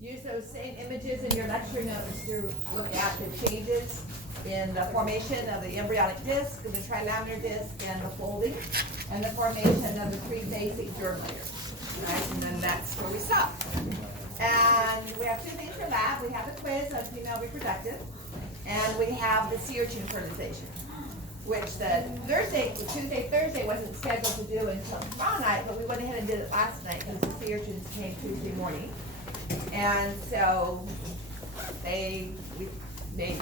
use those same images in your lecture notes to look at the changes in the formation of the embryonic disc, the trilaminar disc, and the folding, and the formation of the three basic germ layers. Right? And then that's where we stop. And we have two things for lab. We have a quiz on female reproductive, and we have the sea urchin fertilization, which the Thursday wasn't scheduled to do until tomorrow night, but we went ahead and did it last night because the sea urchins came Tuesday morning. And so we made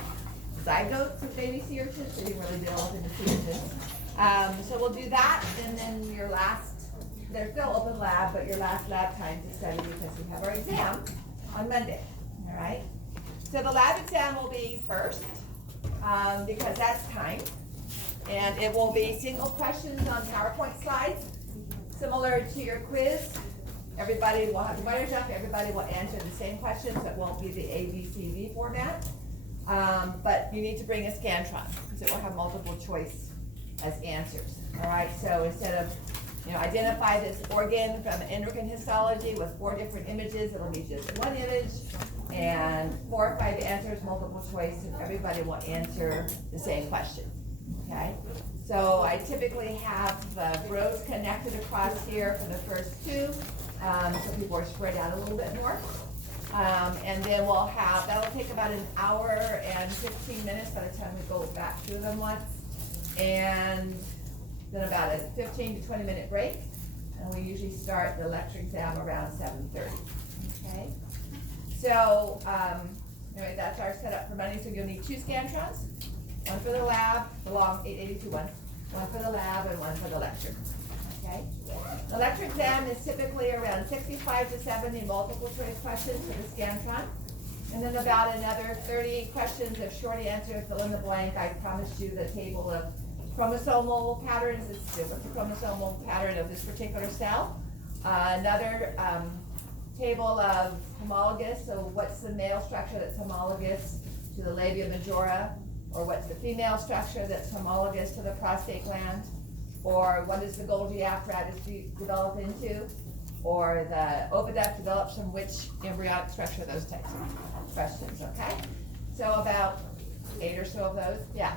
zygotes of baby sea urchins, so they didn't really develop into sea urchins. So we'll do that, and then your last, they're still open lab, but your last lab time to study because we have our exam on Monday, all right? So the lab exam will be first, because that's time. And it will be single questions on PowerPoint slides, similar to your quiz. Everybody will have writers up, everybody will answer the same questions. It won't be the ABCD format. But you need to bring a Scantron, because it will have multiple choice as answers. All right, so instead of, identify this organ from endocrine histology with 4 different images, it'll be just 1 image and 4 or 5 answers, multiple choice, and everybody will answer the same question. Okay, so I typically have the rows connected across here for the first 2, so people are spread out a little bit more. And then we'll have, that'll take about an hour and 15 minutes by the time we go back through them once. And then about a 15 to 20 minute break. And we usually start the lecture exam around 7:30. Okay, so anyway, that's our setup for Monday. So you'll need 2 Scantrons. One for the lab, the long 882 one for the lab, and 1 for the lecture. Okay? The lecture exam is typically around 65 to 70 multiple choice questions for the Scantron. And then about another 30 questions of short answer, fill in the blank. I promised you the table of chromosomal patterns. What's the chromosomal pattern of this particular cell? Another table of homologous, so what's the male structure that's homologous to the labia majora? Or what's the female structure that's homologous to the prostate gland? Or what does the Golgi apparatus develop into? Or the oviduct develops from which embryonic structure? Those types of questions, okay? So about 8 or so of those, yeah.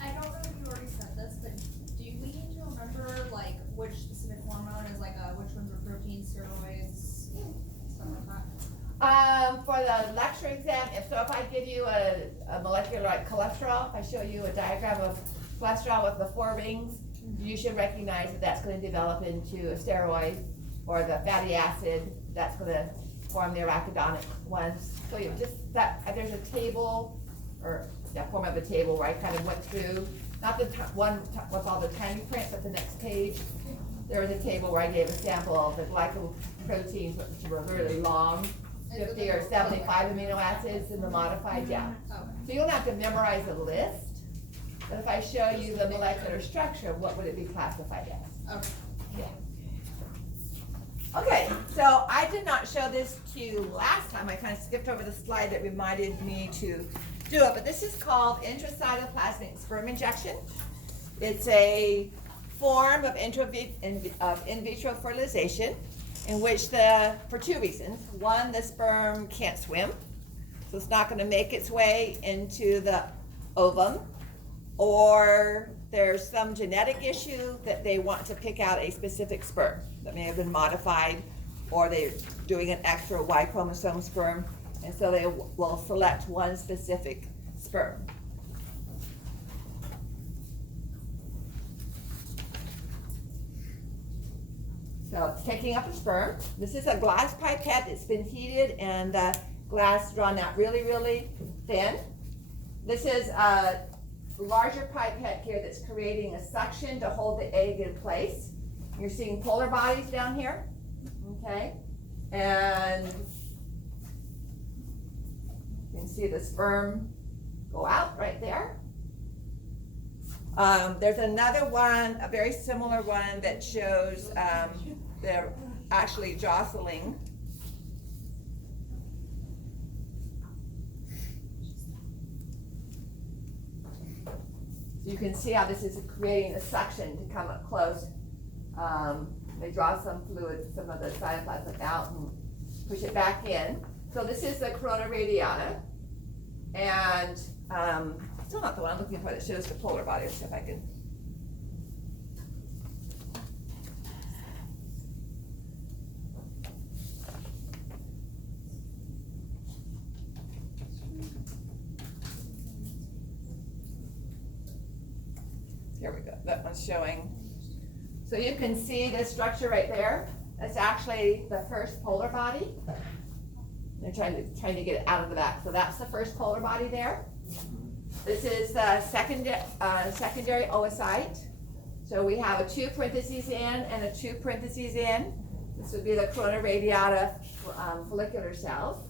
I don't know if you already said this, but do we need to remember like which specific hormone is like which ones are proteins, steroids, stuff like that? For the lecture exam, if I give you a molecular like cholesterol, if I show you a diagram of cholesterol with the 4 rings, you should recognize that that's going to develop into a steroid, or the fatty acid, that's going to form the arachidonic ones. So you just that there's a table, or form of a table where I kind of went through, not the one with all the tiny print, but the next page. There was a table where I gave a sample of the glycoproteins, which were really long. 50 or 75 amino acids in the modified, yeah. So you don't have to memorize a list, but if I show you the molecular structure, what would it be classified as? Okay. Yeah. Okay, so I did not show this to you last time. I kind of skipped over the slide that reminded me to do it, but this is called intracytoplasmic sperm injection. It's a form of in vitro fertilization, in which for 2 reasons. 1, the sperm can't swim, so it's not going to make its way into the ovum, or there's some genetic issue that they want to pick out a specific sperm that may have been modified, or they're doing an extra Y chromosome sperm, and so they will select one specific sperm. So it's taking up a sperm. This is a glass pipette that's been heated and glass drawn out really, really thin. This is a larger pipette here that's creating a suction to hold the egg in place. You're seeing polar bodies down here, okay? And you can see the sperm go out right there. There's another one, a very similar one that shows they're actually jostling. So you can see how this is creating a suction to come up close. They draw some fluid, some of the cytoplasm out, and push it back in. So this is the corona radiata, and still not the one I'm looking for that shows the polar body. Let's see if I can. Here we go, that one's showing. So you can see this structure right there. That's actually the first polar body. They're trying to get it out of the back. So that's the first polar body there. This is the secondary oocyte. So we have a 2 parentheses in and a 2 parentheses in. This would be the corona radiata follicular cells.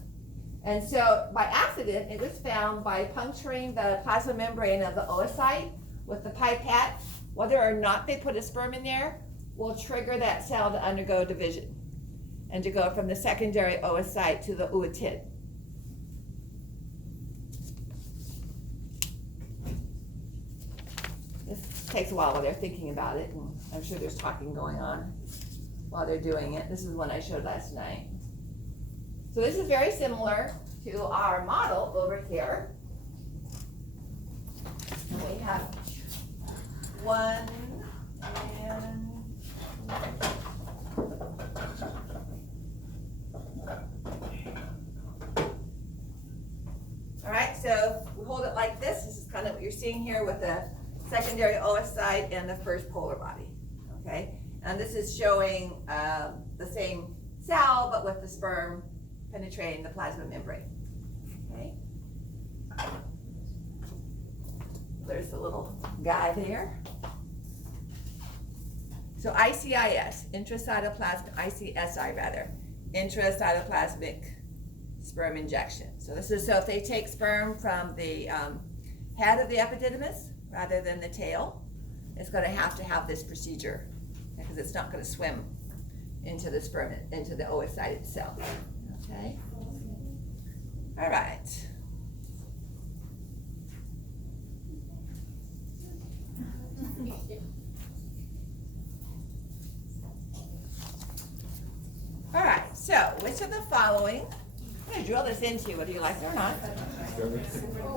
And so by accident, it was found by puncturing the plasma membrane of the oocyte with the pipette. Whether or not they put a sperm in there will trigger that cell to undergo division and to go from the secondary oocyte to the oocyte. This takes a while while they're thinking about it, and I'm sure there's talking going on while they're doing it. This is one I showed last night. So this is very similar to our model over here. And we have 1 and all right, so we hold it like this. This is kind of what you're seeing here with the secondary oocyte and the first polar body, okay? And this is showing the same cell, but with the sperm penetrating the plasma membrane, okay? There's the little guy there. So ICIS, intracytoplasmic sperm injection. So this is, so if they take sperm from the head of the epididymis rather than the tail, it's going to have this procedure because it's not going to swim into the sperm, into the oocyte itself. Okay? All right. All right, so which of the following, I'm going to drill this into you whether you like it or not.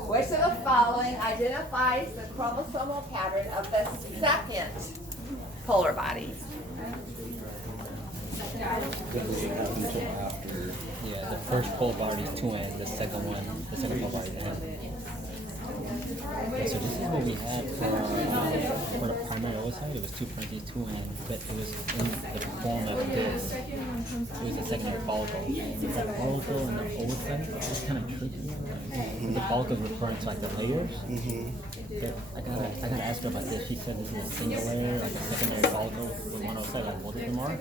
Which of the following identifies the chromosomal pattern of the second polar body? Yeah, the first polar body is 2N, the second polar body is N. Yeah, so this is what we had for the primary oocyte. It was 2 parentheses 2N, but it was in the form of this. It was a secondary follicle. The follicle and the oocyte is kind of tricky. The follicle is referring to like the layers. But I gotta ask her about this. She said this is a single layer, like a secondary follicle with one oocyte, like both of them are.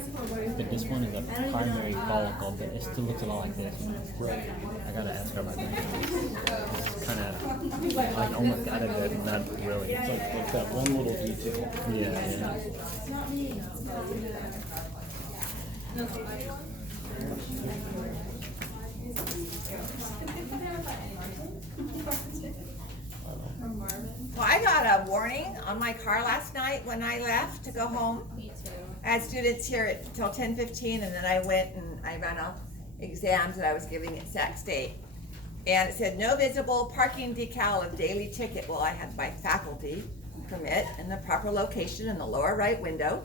But this one is a primary follicle, but it still looks a lot like this. Right. I gotta ask her about that. It's kind of like almost got it, but not really. It's like that one little detail. Yeah. Well, I got a warning on my car last night when I left to go home. Me too. I had students here until 10:15, and then I went and I ran off exams that I was giving at Sac State. And it said, no visible parking decal of daily ticket. Well, I had my faculty permit in the proper location in the lower right window.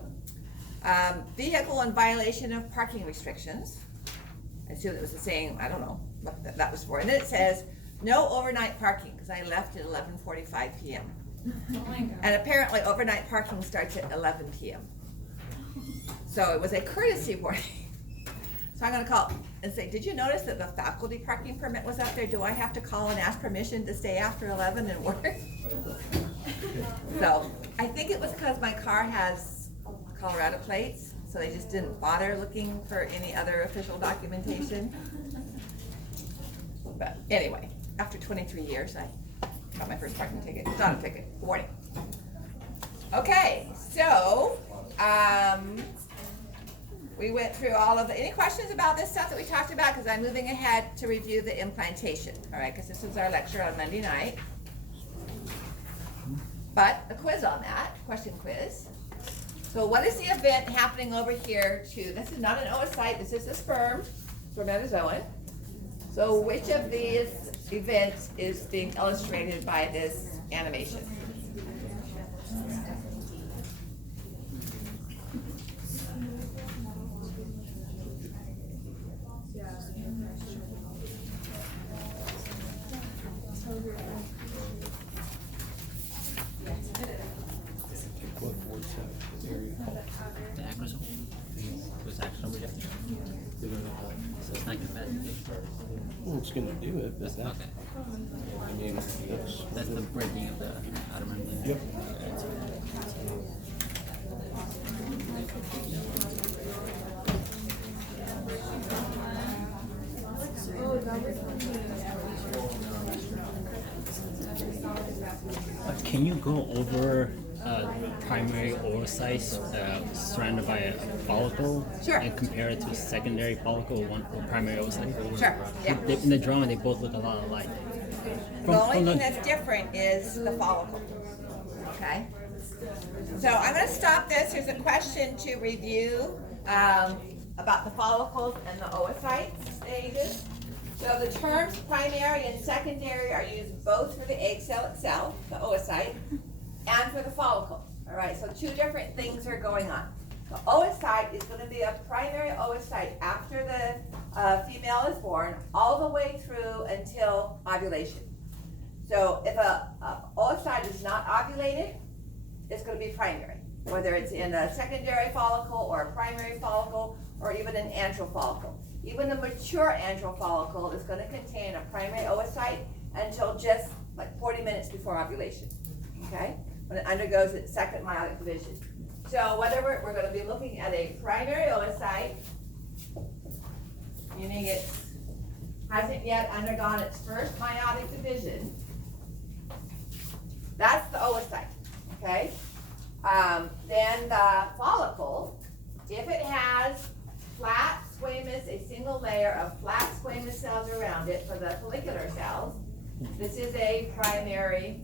Vehicle in violation of parking restrictions. I assume it was the same, I don't know what that was for. And then it says, no overnight parking, because I left at 11:45 p.m. Oh my God. And apparently overnight parking starts at 11 p.m. So it was a courtesy warning. So I'm gonna call and say, did you notice that the faculty parking permit was up there? Do I have to call and ask permission to stay after 11 and work? So I think it was because my car has Colorado plates, so they just didn't bother looking for any other official documentation. But anyway, after 23 years, I got my first parking ticket. It's not a ticket, warning. Okay, so we went through all of the, any questions about this stuff that we talked about? Because I'm moving ahead to review the implantation, all right, because this is our lecture on Monday night. But a quiz on that, question quiz. So what is the event happening over here to, this is not an oocyte, this is the sperm. spermatozoan. So which of these events is being illustrated by this animation? The acrosome? It was acrosome rejected. So it's not gonna matter. Well, it's gonna do it, but that, Okay. I mean, That's the breaking of the outer membrane. Yep. Can you go over primary oocytes surrounded by a follicle? Sure. And compare it to a secondary follicle or primary oocyte? Sure, yeah. In the drawing, they both look a lot alike. The only thing that's different is the follicle, okay? So I'm gonna stop this. Here's a question to review about the follicles and the oocyte stages. So the terms primary and secondary are used both for the egg cell itself, the oocyte, and for the follicle. All right, so two different things are going on. The oocyte is going to be a primary oocyte after the female is born, all the way through until ovulation. So if a oocyte is not ovulated, it's going to be primary, whether it's in a secondary follicle or a primary follicle or even an antral follicle. Even a mature antral follicle is going to contain a primary oocyte until just like 40 minutes before ovulation, okay? When it undergoes its second meiotic division. So whether we're going to be looking at a primary oocyte, meaning it hasn't yet undergone its first meiotic division, that's the oocyte, okay? Then the follicle, if it has flat squamous, a single layer of flat squamous cells around it for the follicular cells, this is a primary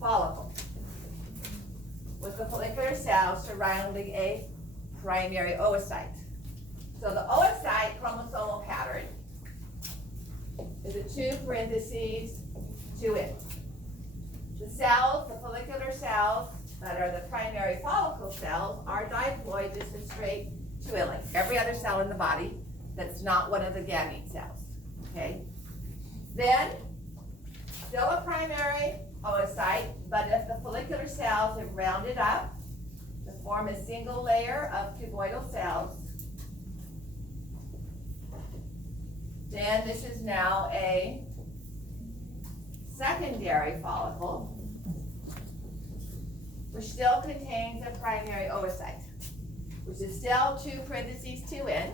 follicle with the follicular cells surrounding a primary oocyte. So the oocyte chromosomal pattern is a 2 parentheses 2N. The cells, the follicular cells that are the primary follicle cells are diploid, just a straight 2N, like every other cell in the body that's not one of the gamete cells, okay? Then, still a primary oocyte, but if the follicular cells have rounded up to form a single layer of cuboidal cells, then this is now a secondary follicle, which still contains a primary oocyte, which is still 2 parentheses 2N,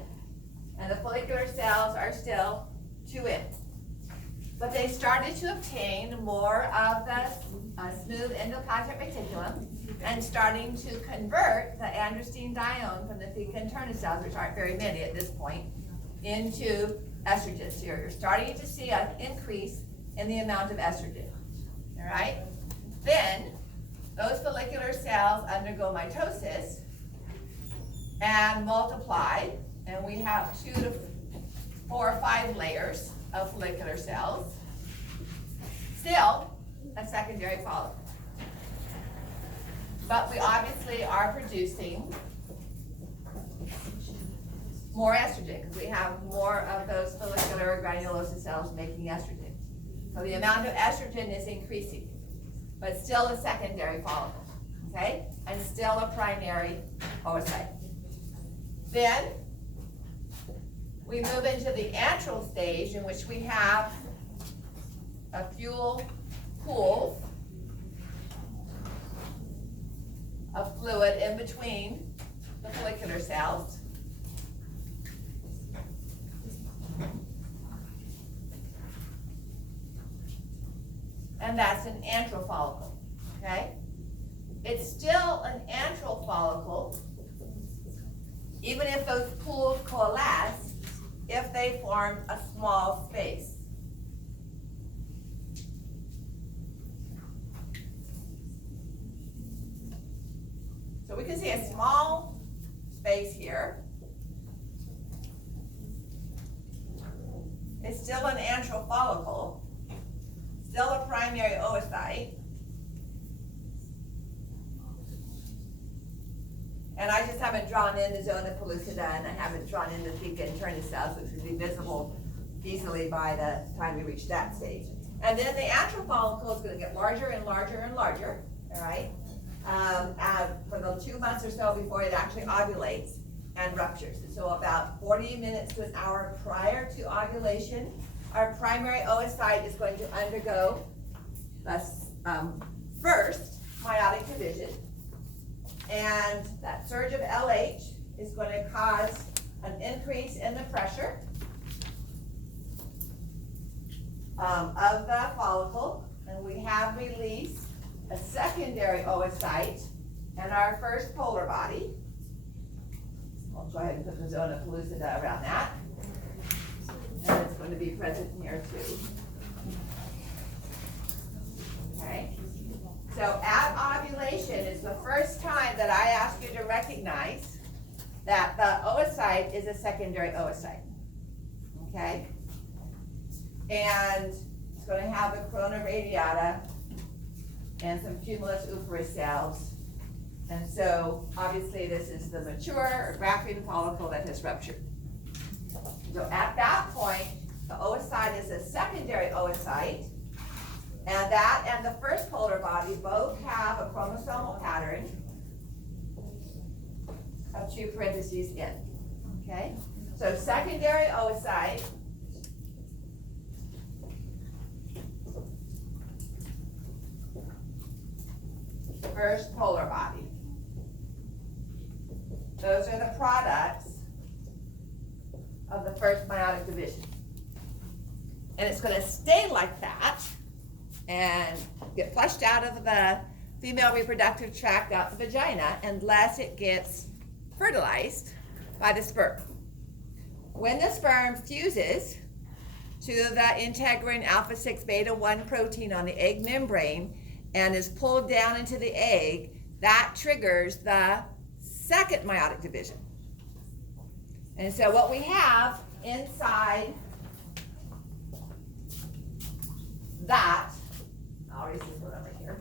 and the follicular cells are still 2N. But they started to obtain more of the smooth endoplasmic reticulum and starting to convert the androstenedione from the theca interna cells, which aren't very many at this point, into estrogen. So you're starting to see an increase in the amount of estrogen, all right? Then, those follicular cells undergo mitosis and multiply, and we have 2 to 4 or 5 layers of follicular cells, still a secondary follicle. But we obviously are producing more estrogen because we have more of those follicular granulosa cells making estrogen. So the amount of estrogen is increasing, but still a secondary follicle, okay? And still a primary oocyte. Then we move into the antral stage in which we have a few pools of fluid in between the follicular cells. And that's an antral follicle, okay? It's still an antral follicle, even if those pools coalesce, if they form a small space. So we can see a small space here. It's still an antral follicle, still a primary oocyte. And I just haven't drawn in the zona pellucida, and I haven't drawn in the theca interna cells, which would be visible easily by the time we reach that stage. And then the antral follicle is gonna get larger and larger and larger, all right? For the 2 months or so before it actually ovulates and ruptures. So about 40 minutes to an hour prior to ovulation, our primary oocyte is going to undergo the first meiotic division. And that surge of LH is going to cause an increase in the pressure of the follicle. And we have released a secondary oocyte and our first polar body. I'll go ahead and put the zona pellucida around that. And it's going to be present here too. Okay. So at ovulation is the first time that I ask you to recognize that the oocyte is a secondary oocyte. Okay? And it's going to have the corona radiata and some cumulus oophoris cells. And so obviously this is the mature or grafting follicle that has ruptured. So at that point, the oocyte is a secondary oocyte. And that and the first polar body both have a chromosomal pattern of 2 parentheses in, okay? So secondary oocyte first polar body. Those are the products of the first meiotic division. And it's going to stay like that and get flushed out of the female reproductive tract out the vagina unless it gets fertilized by the sperm. When the sperm fuses to the integrin alpha 6 beta 1 protein on the egg membrane and is pulled down into the egg, that triggers the second meiotic division. And so what we have inside that, I'll erase this one over here.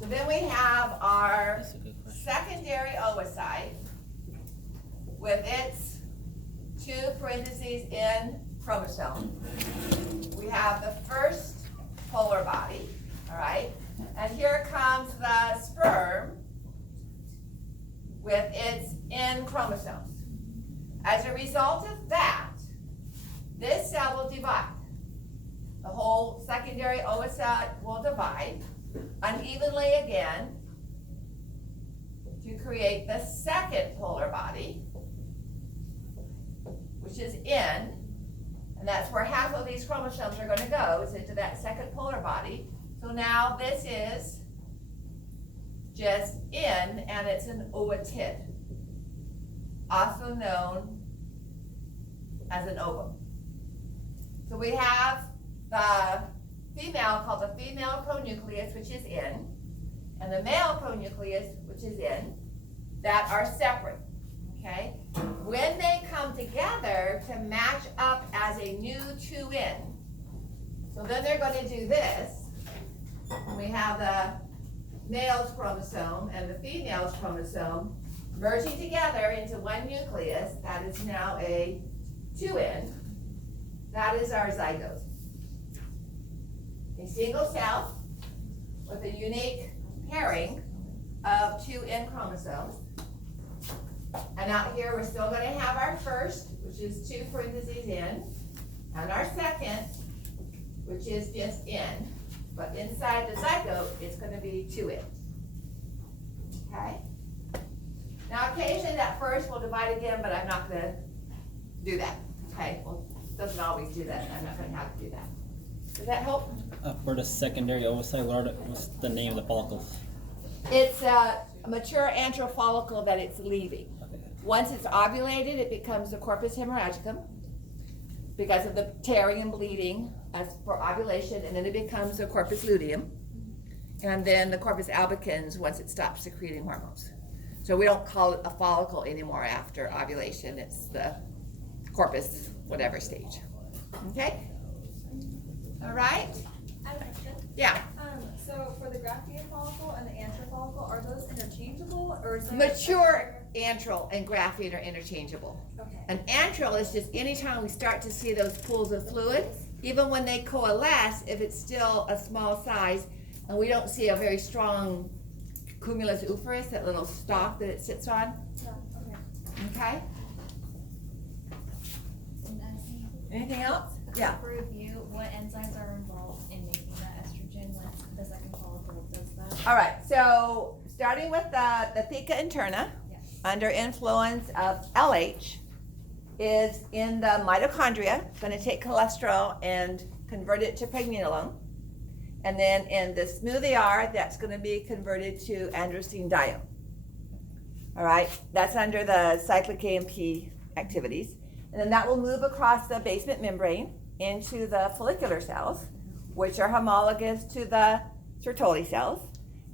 So then we have our secondary oocyte with its 2 parentheses in chromosome. We have the first polar body, all right? And here comes the sperm with its N chromosomes. As a result of that, this cell will divide. The whole secondary oocyte will divide unevenly again to create the second polar body, which is N, and that's where half of these chromosomes are going to go, is into that second polar body. So now this is just N, and it's an ootid, also known as an ovum. So we have the female called the female pronucleus, which is N, and the male pronucleus, which is N, that are separate, okay? When they come together to match up as a new 2N, so then they're going to do this. We have the male's chromosome and the female's chromosome merging together into one nucleus that is now a 2N. That is our zygote. A single cell with a unique pairing of 2N chromosomes. And out here we're still going to have our first, which is 2 parentheses N, and our second, which is just N. But inside the zygote, it's going to be 2N. Okay? Now occasionally that first will divide again, but I'm not going to do that. Okay? Well, it doesn't always do that. I'm not going to have to do that. Does that help? For the secondary oocyte, what's the name of the follicles? It's a mature antral follicle that it's leaving. Okay. Once it's ovulated, it becomes the corpus hemorrhagicum because of the tearing and bleeding as for ovulation, and then it becomes the corpus luteum, and then the corpus albicans once it stops secreting hormones. So we don't call it a follicle anymore after ovulation. It's the corpus, whatever stage. Okay? All right? I have a question. Yeah. So for the grafted follicle and the antral follicle, are those interchangeable or is there? Mature antral and graphene are interchangeable. Okay. An antral is just anytime we start to see those pools of fluid, even when they coalesce, if it's still a small size, and we don't see a very strong cumulus oophrus, that little stalk that it sits on, Yeah, okay. okay? Anything else? Yeah. For review, what enzymes are involved in making that estrogen when the second follicle does that? All right, so starting with the theca interna, Yes. under influence of LH, is in the mitochondria, going to take cholesterol and convert it to pregnenolone. And then in the smooth AR, that's going to be converted to androstenedione. All right, that's under the cyclic AMP activities. And then that will move across the basement membrane into the follicular cells, which are homologous to the Sertoli cells.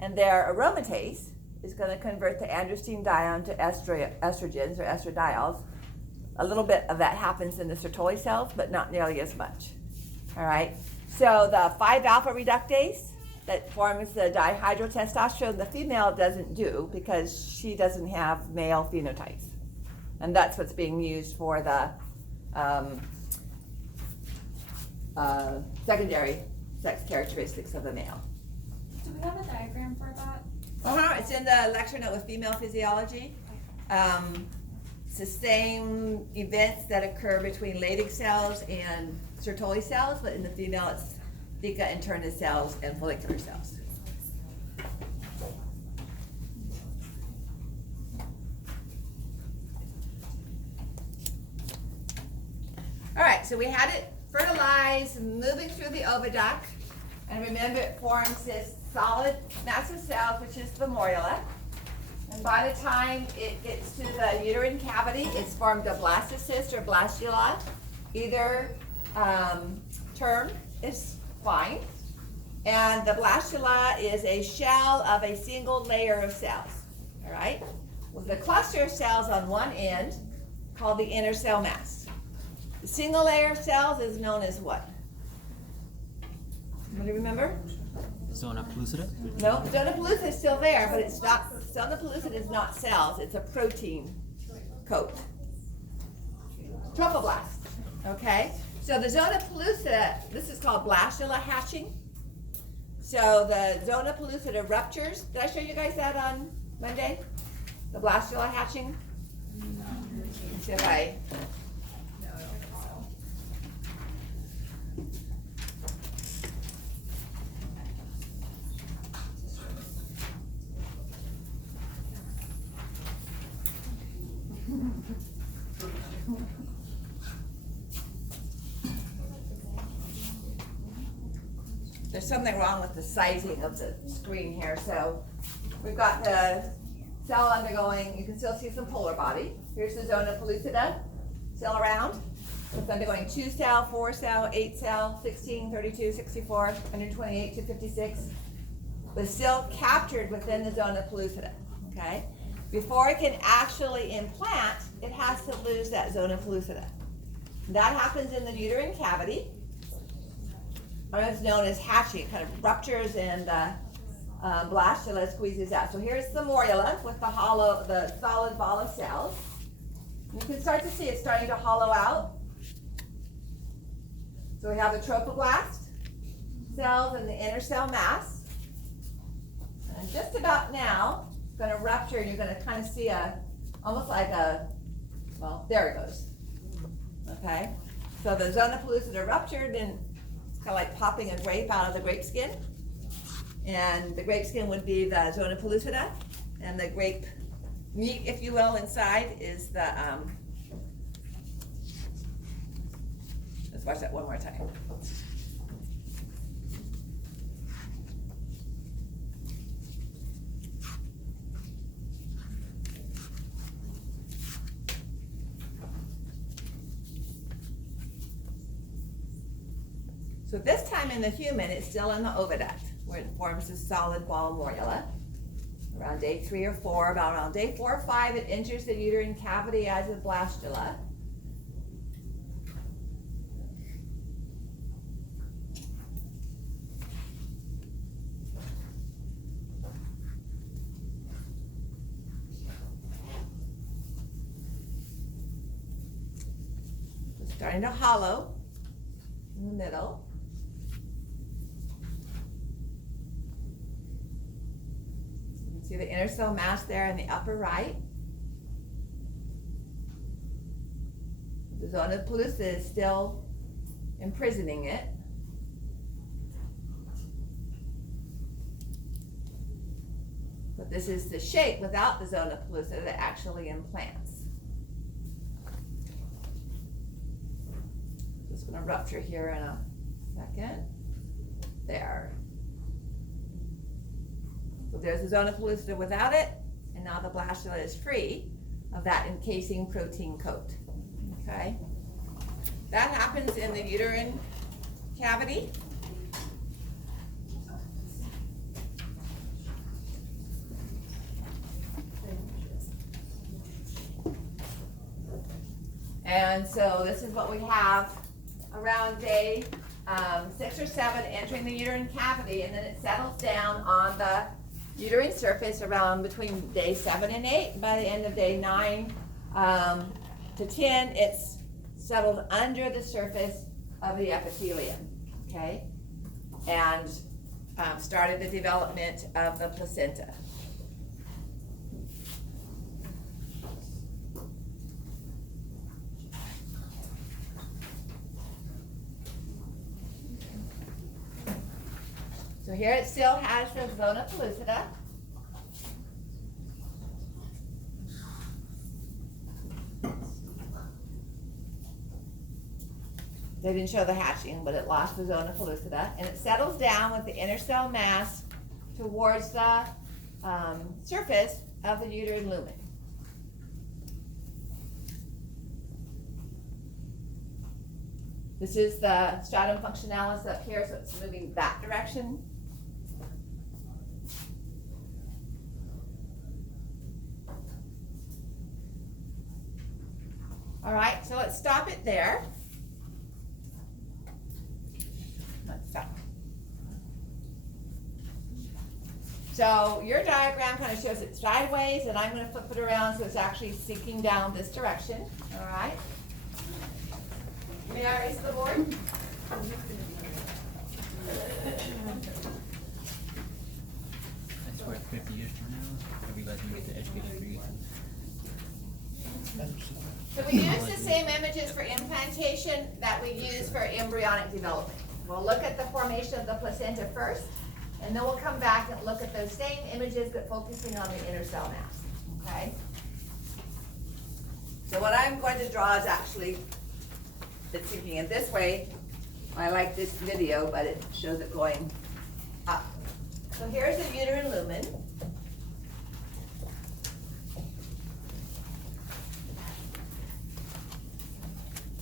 And their aromatase is going to convert the androstenedione to estrogens or estradiols. A little bit of that happens in the Sertoli cells, but not nearly as much. All right. So the 5-alpha reductase that forms the dihydrotestosterone, the female doesn't do because she doesn't have male phenotypes. And that's what's being used for the secondary sex characteristics of the male. Do we have a diagram for that? It's in the lecture note with female physiology. It's the same events that occur between Leydig cells and Sertoli cells, but in the female it's theca interna cells and follicular cells. All right, so we had it fertilized, moving through the oviduct, and remember it forms this solid mass of cells, which is the morula. And by the time it gets to the uterine cavity, it's formed a blastocyst or blastula. Either term is fine. And the blastula is a shell of a single layer of cells, all right? With a cluster of cells on one end called the inner cell mass. The single layer of cells is known as what? Anybody remember? Zona pellucida? No, zona pellucida is still there, but it's not, zona pellucida is not cells, it's a protein coat. Trophoblast, okay? So the zona pellucida, this is called blastula hatching. So the zona pellucida ruptures. Did I show you guys that on Monday? The blastula hatching? Let's see if I... There's something wrong with the sizing of the screen here. So we've got the cell undergoing, you can still see some polar body. Here's the zona pellucida, still around. It's undergoing 2-cell, 4-cell, 8-cell, 16, 32, 64, 128, 256. But still captured within the zona pellucida, okay? Before it can actually implant, it has to lose that zona pellucida. That happens in the uterine cavity. It's known as hatching. It kind of ruptures and the blastula squeezes out. So here's the morula with the solid ball of cells. You can start to see it starting to hollow out. So we have the trophoblast cells and the inner cell mass. And just about now, it's going to rupture and you're going to kind of see almost like well, there it goes. Okay? So the zona pellucida ruptured and kind of like popping a grape out of the grape skin. And the grape skin would be the zona pellucida, and the grape meat, if you will, inside is the, let's watch that one more time. So this time in the human, it's still in the oviduct, where it forms a solid ball morula. around day 3 or 4. About around day 4 or 5, it enters the uterine cavity as a blastula. It's starting to hollow in the middle. See the inner cell mass there in the upper right. The zona pellucida is still imprisoning it. But this is the shape without the zona pellucida that actually implants. Just going to rupture here in a second. There. So there's the zona pellucida without it, and now the blastula is free of that encasing protein coat. Okay? That happens in the uterine cavity. And so this is what we have around day 6 or 7 entering the uterine cavity, and then it settles down on the uterine surface around between day 7 and 8. By the end of day 9 to 10, it's settled under the surface of the epithelium, okay? And started the development of the placenta. So here it still has the zona pellucida. They didn't show the hatching, but it lost the zona pellucida, and it settles down with the inner cell mass towards the surface of the uterine lumen. This is the stratum functionalis up here, so it's moving that direction. All right, so let's stop it there. Let's stop. So your diagram kind of shows it sideways, and I'm going to flip it around so it's actually sinking down this direction. All right. May I raise the board? I swear 50 years from now, everybody's gonna get the education for you. So we use the same images for implantation that we use for embryonic development. We'll look at the formation of the placenta first, and then we'll come back and look at those same images but focusing on the inner cell mass, okay? So what I'm going to draw is actually, it's sinking in this way. I like this video, but it shows it going up. So here's the uterine lumen.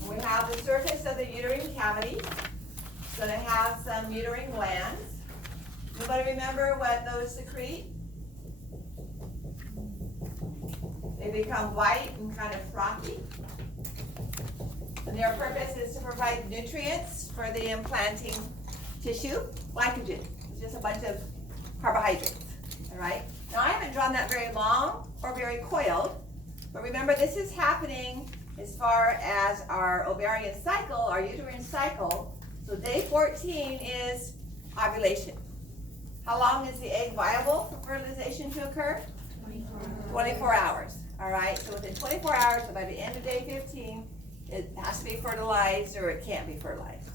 We have the surface of the uterine cavity. It's going to have some uterine glands. Everybody remember what those secrete? They become white and kind of frothy. And their purpose is to provide nutrients for the implanting tissue. Glycogen. It's just a bunch of carbohydrates. All right? Now I haven't drawn that very long or very coiled, but remember this is happening as far as our ovarian cycle, our uterine cycle. So day 14 is ovulation. How long is the egg viable for fertilization to occur? 24 hours. All right, so within 24 hours, so by the end of day 15, it has to be fertilized or it can't be fertilized.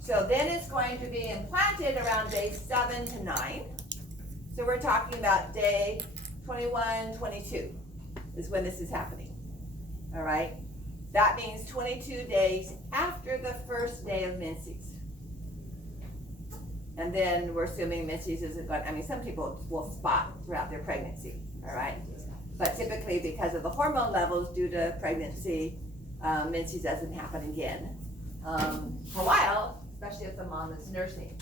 So then it's going to be implanted around day 7 to 9. So we're talking about day 21, 22 is when this is happening. All right, that means 22 days after the first day of menses. And then we're assuming menses isn't going, I mean, some people will spot throughout their pregnancy, all right? But typically because of the hormone levels due to pregnancy, menses doesn't happen again for a while, especially if the mom is nursing.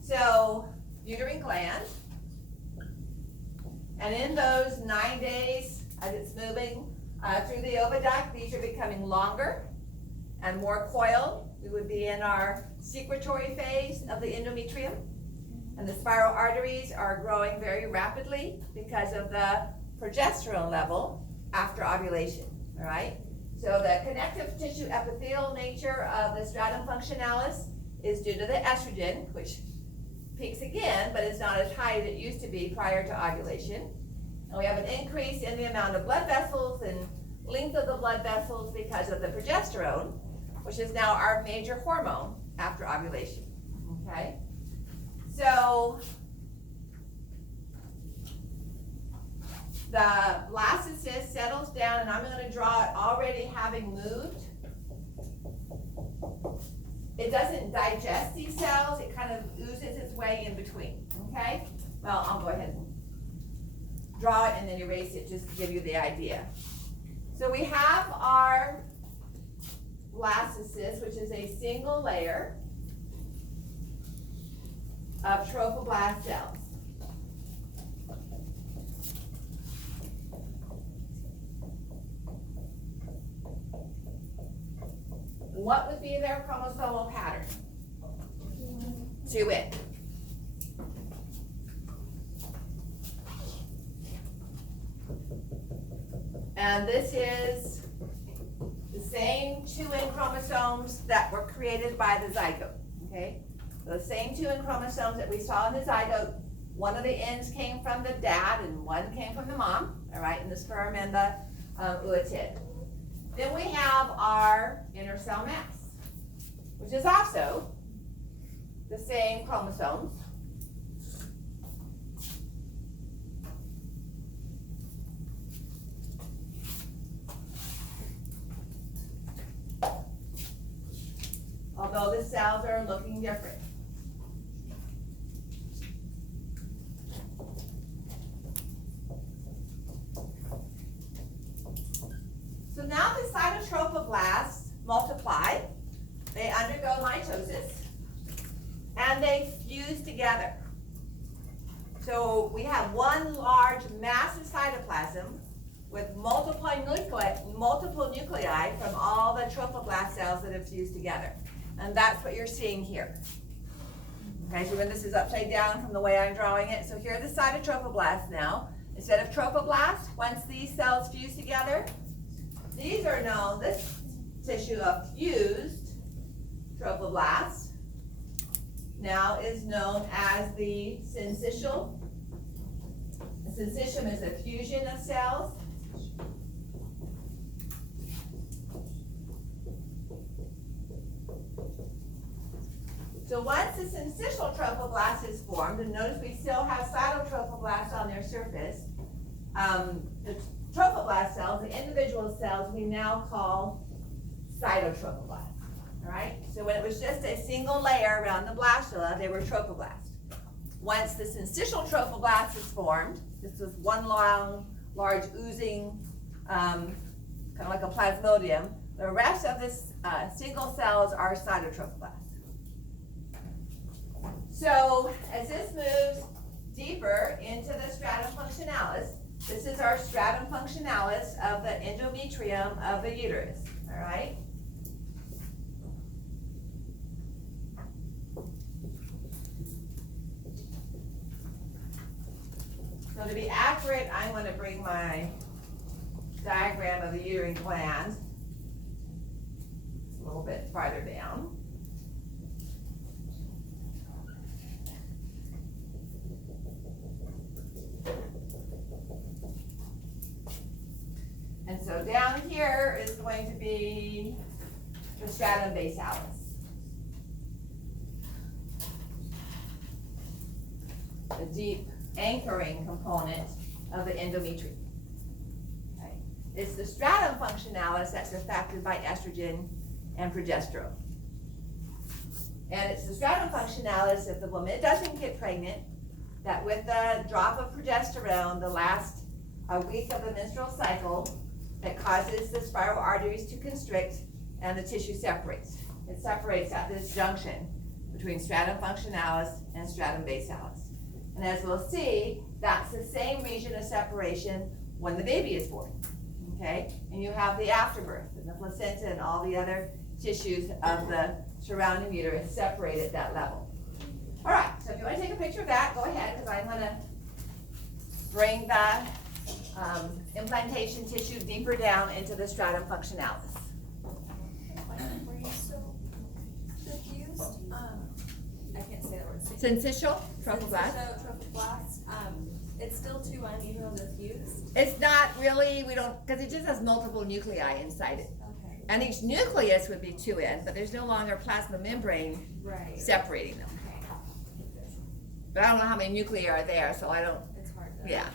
So uterine gland. And in those 9 days, as it's moving through the oviduct, these are becoming longer and more coiled. We would be in our secretory phase of the endometrium. And the spiral arteries are growing very rapidly because of the progesterone level after ovulation, all right? So the connective tissue epithelial nature of the stratum functionalis is due to the estrogen, which peaks again, but it's not as high as it used to be prior to ovulation. And we have an increase in the amount of blood vessels and length of the blood vessels because of the progesterone, which is now our major hormone after ovulation, okay? So the blastocyst settles down, and I'm going to draw it already having moved. It doesn't digest these cells, it kind of oozes its way in between, okay? Well, I'll go ahead and draw it and then erase it just to give you the idea. So we have our blastocyst, which is a single layer of trophoblast cells. What would be their chromosomal pattern? 2N. And this is the same 2N chromosomes that were created by the zygote, okay? The same 2N chromosomes that we saw in the zygote, one of the ends came from the dad and one came from the mom, all right, in the sperm and the oocyte. Then we have our inner cell mass, which is also the same chromosomes. Although the cells are looking different. So now the cytotrophoblast multiply, they undergo mitosis, and they fuse together. So we have one large mass of cytoplasm with multiple nuclei from all the trophoblast cells that have fused together. And that's what you're seeing here. Okay, so when this is upside down from the way I'm drawing it, so here are the cytotrophoblast now. Instead of trophoblast, once these cells fuse together, these are known, this tissue of fused trophoblast now is known as the syncytial. The syncytium is a fusion of cells. So once the syncytial trophoblast is formed, and notice we still have cytotrophoblast on their surface, the trophoblast cells, the individual cells, we now call cytotrophoblast, all right? So when it was just a single layer around the blastula, they were trophoblast. Once the syncytial trophoblast is formed, this was one long, large oozing, kind of like a plasmodium, the rest of this single cells are cytotrophoblast. So as this moves deeper into the stratum functionalis, this is our stratum functionalis of the endometrium of the uterus, all right? So to be accurate, I'm going to bring my diagram of the uterine gland a little bit farther down. And so down here is going to be the stratum basalis. The deep anchoring component of the endometrium. Okay. It's the stratum functionalis that's affected by estrogen and progesterone. And it's the stratum functionalis if the woman doesn't get pregnant, that with the drop of progesterone, the last week of the menstrual cycle, that causes the spiral arteries to constrict and the tissue separates. It separates at this junction between stratum functionalis and stratum basalis. And as we'll see, That's the same region of separation when the baby is born, okay? And you have the afterbirth and the placenta and all the other tissues of the surrounding uterus separate at that level. All right, so if you want to take a picture of that, go ahead, because I'm going to bring the implantation tissue deeper down into the stratum functionalis. Were you so diffused? I can't say that word. Syncytial trophoblast. Trophoblast, it's still 2N even though diffused? It's not really, we don't, because it just has multiple nuclei inside it. Okay. And each nucleus would be 2N, but there's no longer plasma membrane Right. separating them. Okay. But I don't know how many nuclei are there, so I don't, It's hard to. yeah.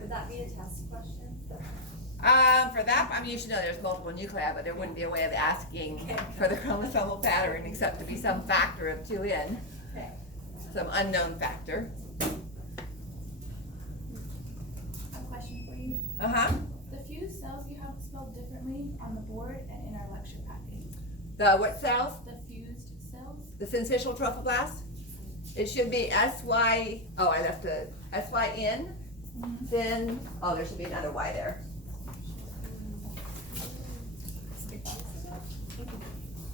Would that be a test question? For that, I mean, you should know there's multiple nuclei, but there wouldn't be a way of asking for the chromosomal pattern except to be some factor of 2N, Okay. some unknown factor. A question for you. Uh-huh. The fused cells you have spelled differently on the board and in our lecture packet. The what cells? The fused cells? The syncytial trophoblast? It should be S-Y, oh, I left a S-Y-N, then, oh, there should be another Y there.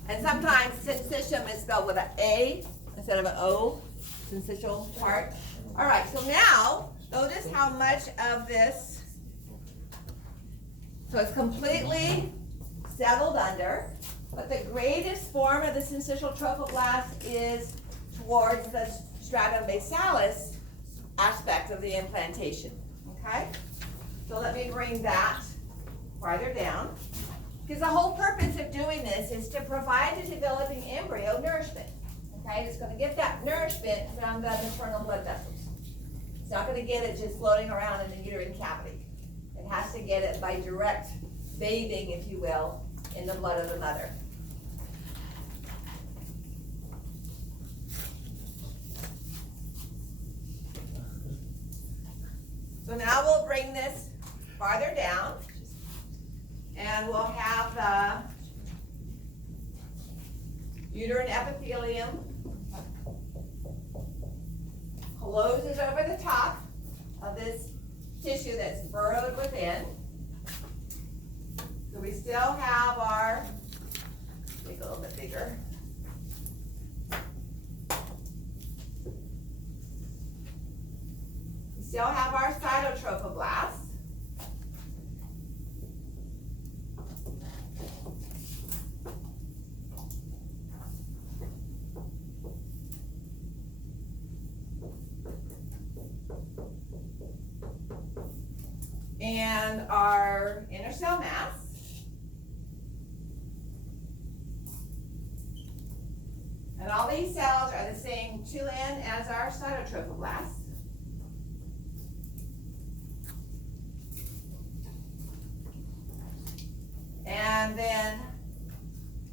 And sometimes syncytium is spelled with an A instead of an O, syncytial part. All right, so now, notice how much of this, so it's completely settled under, but the greatest form of the syncytial trophoblast is towards the stratum basalis aspect of the implantation, okay? So let me bring that farther down. Because the whole purpose of doing this is to provide the developing embryo nourishment, okay? It's gonna get that nourishment from the maternal blood vessels. It's not gonna get it just floating around in the uterine cavity. It has to get it by direct bathing, if you will, in the blood of the mother. So now we'll bring this farther down, and we'll have the uterine epithelium closes over the top of this tissue that's burrowed within. So we still have our, make it a little bit bigger. We still have our cytotrophoblast. And our inner cell mass. And all these cells are the same 2N as our cytotrophoblast. And then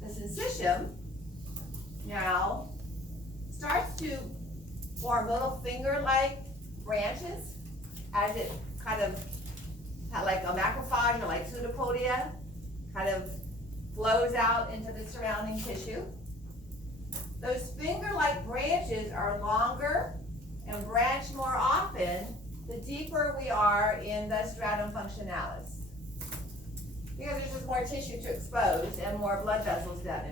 the syncytium now starts to form little finger-like branches as it kind of, like a macrophage or like pseudopodia, kind of flows out into the surrounding tissue. Those finger-like branches are longer and branch more often the deeper we are in the stratum functionalis. Because there's just more tissue to expose and more blood vessels damaged.